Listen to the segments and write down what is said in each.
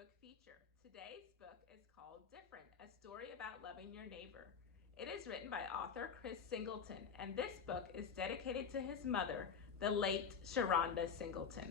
book feature. Today's book is called Different, a story about loving your neighbor. It is written by author Chris Singleton, and this book is dedicated to his mother, the late Sharonda Singleton.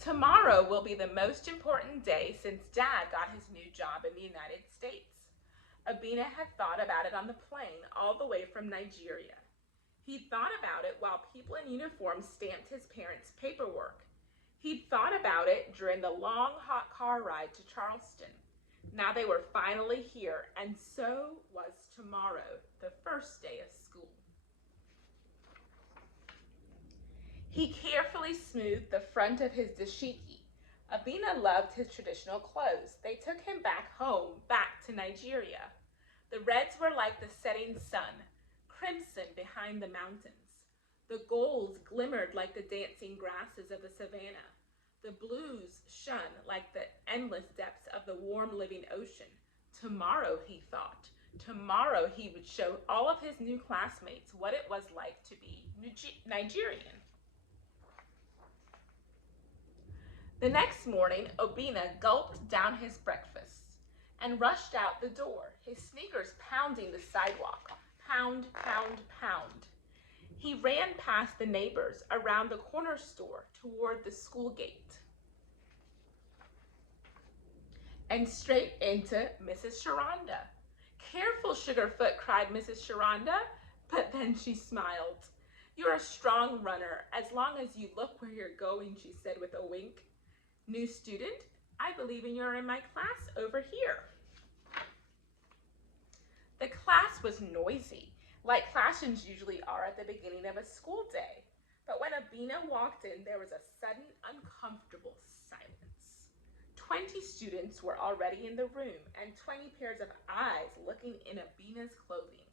Tomorrow will be the most important day since Dad got his new job in the United States. Abina had thought about it on the plane all the way from Nigeria. He'd thought about it while people in uniform stamped his parents' paperwork. He'd thought about it during the long, hot car ride to Charleston. Now they were finally here, and so was tomorrow, the first day of school. He carefully smoothed the front of his dashiki. Abina loved his traditional clothes. They took him back home, back to Nigeria. The reds were like the setting sun, crimson behind the mountains. The golds glimmered like the dancing grasses of the savannah. The blues shone like the endless depths of the warm living ocean. Tomorrow, he thought, tomorrow he would show all of his new classmates what it was like to be Nigerian. The next morning, Obinna gulped down his breakfast and rushed out the door, his sneakers pounding the sidewalk. Pound, pound, pound. He ran past the neighbors around the corner store toward the school gate and straight into Mrs. Sharonda. "Careful, Sugarfoot," cried Mrs. Sharonda, but then she smiled. "You're a strong runner, as long as you look where you're going," she said with a wink. "New student, I believe you're in my class over here." The class was noisy, like classrooms usually are at the beginning of a school day. But when Abina walked in, there was a sudden uncomfortable silence. 20 students were already in the room, and 20 pairs of eyes looking in Abina's clothing.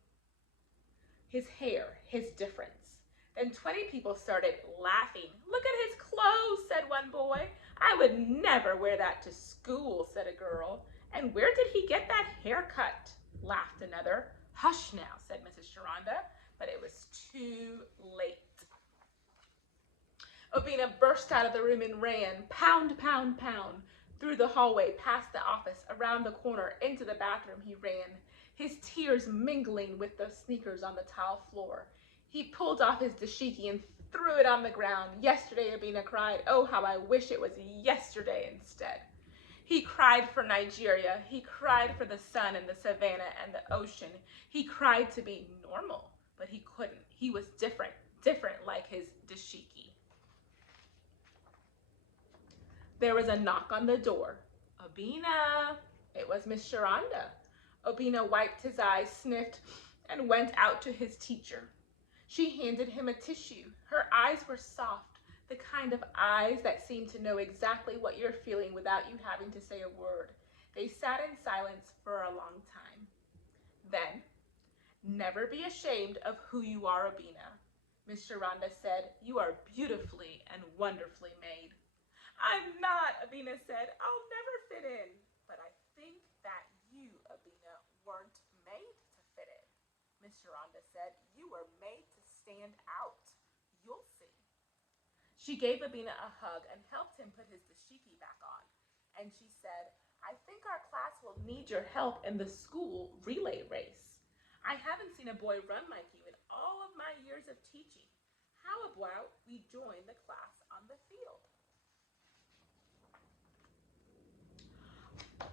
His hair, his difference. Then 20 people started laughing. "Look at his clothes," said one boy. "I would never wear that to school," said a girl. "And where did he get that haircut?" laughed another. "Hush now," said Mrs. Sharonda, but it was too late. Obinna burst out of the room and ran, pound, pound, pound, through the hallway, past the office, around the corner, into the bathroom he ran, his tears mingling with the sneakers on the tile floor. He pulled off his dashiki and threw it on the ground. "Yesterday," Abina cried. "Oh, how I wish it was yesterday instead." He cried for Nigeria. He cried for the sun and the savannah and the ocean. He cried to be normal, but he couldn't. He was different, different like his dashiki. There was a knock on the door. "Obinna." It was Miss Sharonda. Obinna wiped his eyes, sniffed, and went out to his teacher. She handed him a tissue. Her eyes were soft, the kind of eyes that seem to know exactly what you're feeling without you having to say a word. They sat in silence for a long time. Then, "Never be ashamed of who you are, Obinna," Miss Sharonda said. "You are beautifully and wonderfully made." "I'm not," Abina said. "I'll never fit in." "But I think that you, Abina, weren't made to fit in," Miss Sharonda said. "You were made to stand out. You'll see." She gave Abina a hug and helped him put his dashiki back on. And she said, "I think our class will need your help in the school relay race. I haven't seen a boy run like you in all of my years of teaching. How about we join the class on the field?"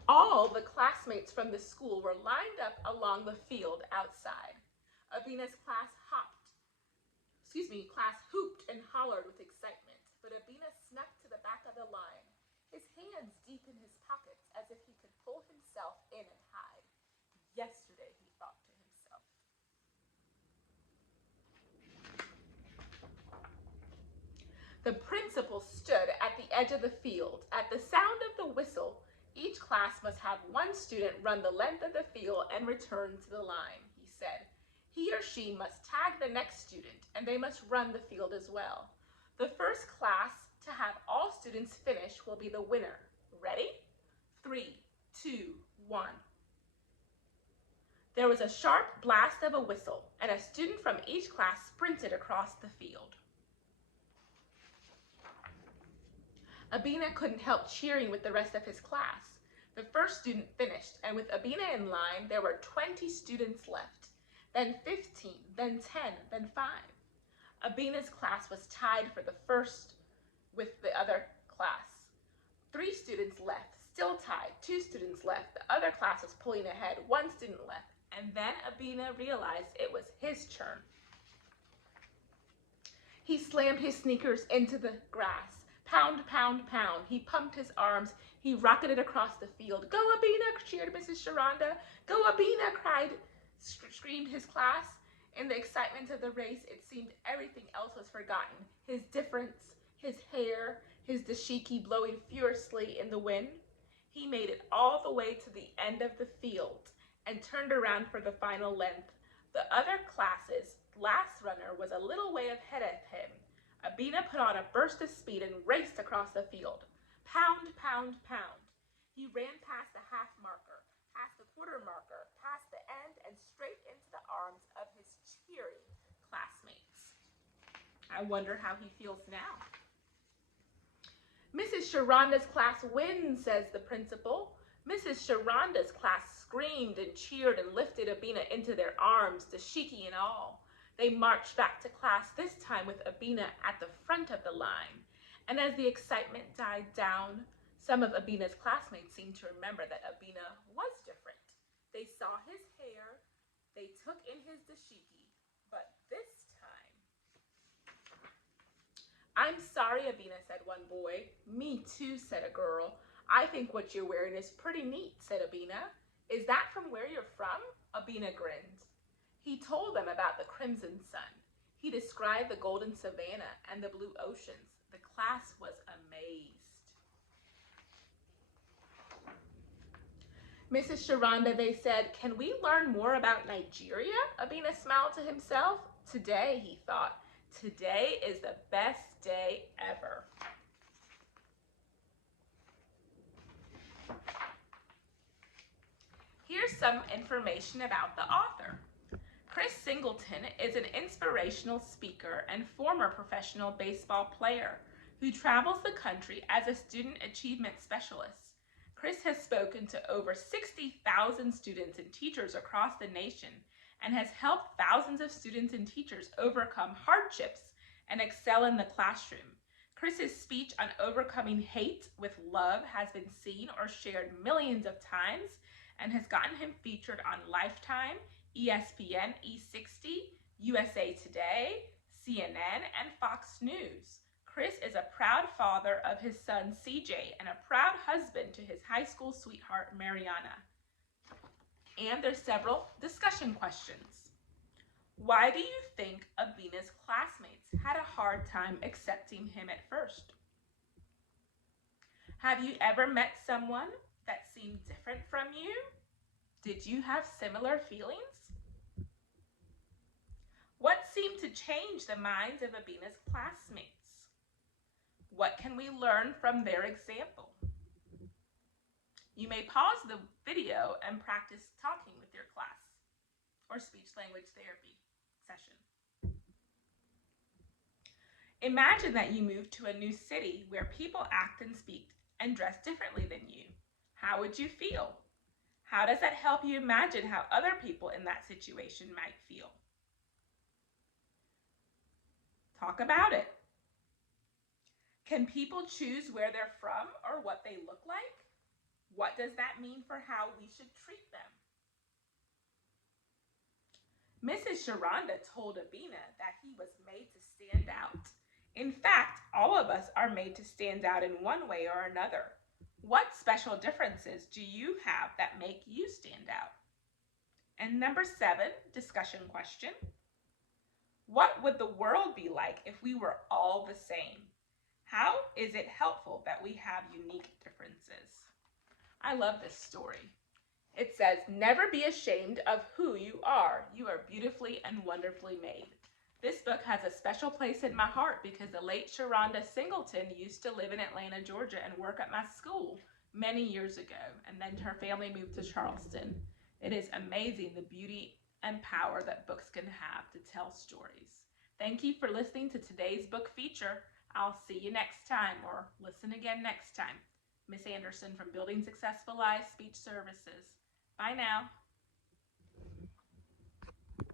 All the classmates from the school were lined up along the field outside. Abina's class hooped and hollered with excitement, but Abina snuck to the back of the line, his hands deep in his pockets as if he could pull himself in and hide. Yesterday, he thought to himself. The principal stood at the edge of the field. At the sound of the whistle, each class must have one student run the length of the field and return to the line, he said. He or she must tag the next student, and they must run the field as well. The first class to have all students finish will be the winner. Ready? 3, 2, 1. There was a sharp blast of a whistle, and a student from each class sprinted across the field. Abina couldn't help cheering with the rest of his class. The first student finished, and with Abina in line, there were 20 students left, then 15, then 10, then 5. Abina's class was tied for the first with the other class. 3 students left, still tied, 2 students left. The other class was pulling ahead, 1 student left, and then Abina realized it was his turn. He slammed his sneakers into the grass. Pound, pound, pound. He pumped his arms. He rocketed across the field. Go Abina, cheered Mrs. Sharonda. Go Abina, screamed his class. In the excitement of the race, it seemed everything else was forgotten. His difference, his hair, his dashiki blowing furiously in the wind. He made it all the way to the end of the field and turned around for the final length. The other class's last runner was a little way ahead of him. Abina put on a burst of speed and raced across the field. Pound, pound, pound. He ran past the half marker, past the quarter marker, past the end, and straight into the arms of his cheering classmates. I wonder how he feels now. Mrs. Sharonda's class wins, says the principal. Mrs. Sharonda's class screamed and cheered and lifted Abina into their arms, dashiki and all. They marched back to class, this time with Abina at the front of the line. And as the excitement died down, some of Abina's classmates seemed to remember that Abina was different. They saw his hair, they took in his dashiki, but this time... I'm sorry, Abina, said one boy. Me too, said a girl. I think what you're wearing is pretty neat, said Abina. Is that from where you're from? Abina grinned. He told them about the crimson sun. He described the golden savanna and the blue oceans. The class was amazed. Mrs. Sharonda, they said, can we learn more about Nigeria? Abina smiled to himself. Today, he thought, today is the best day ever. Here's some information about the author. Chris Singleton is an inspirational speaker and former professional baseball player who travels the country as a student achievement specialist. Chris has spoken to over 60,000 students and teachers across the nation and has helped thousands of students and teachers overcome hardships and excel in the classroom. Chris's speech on overcoming hate with love has been seen or shared millions of times and has gotten him featured on Lifetime, ESPN, E60, USA Today, CNN, and Fox News. Chris is a proud father of his son CJ and a proud husband to his high school sweetheart Mariana. And there's several discussion questions. Why do you think Abina's classmates had a hard time accepting him at first? Have you ever met someone that seemed different from you? Did you have similar feelings? What seemed to change the minds of Abina's classmates? What can we learn from their example? You may pause the video and practice talking with your class or speech language therapy session. Imagine that you moved to a new city where people act and speak and dress differently than you. How would you feel? How does that help you imagine how other people in that situation might feel? Talk about it. Can people choose where they're from or what they look like? What does that mean for how we should treat them? Mrs. Sharonda told Abina that he was made to stand out. In fact, all of us are made to stand out in one way or another. What special differences do you have that make you stand out? And number 7, discussion question. What would the world be like if we were all the same? How is it helpful that we have unique differences? I love this story. It says, never be ashamed of who you are. You are beautifully and wonderfully made. This book has a special place in my heart because the late Sharonda Singleton used to live in Atlanta, Georgia and work at my school many years ago, and then her family moved to Charleston. It is amazing the beauty and power that books can have to tell stories. Thank you for listening to today's book feature. I'll see you next time, or listen again next time. Miss Anderson from Building Successful Lives Speech Services. Bye now.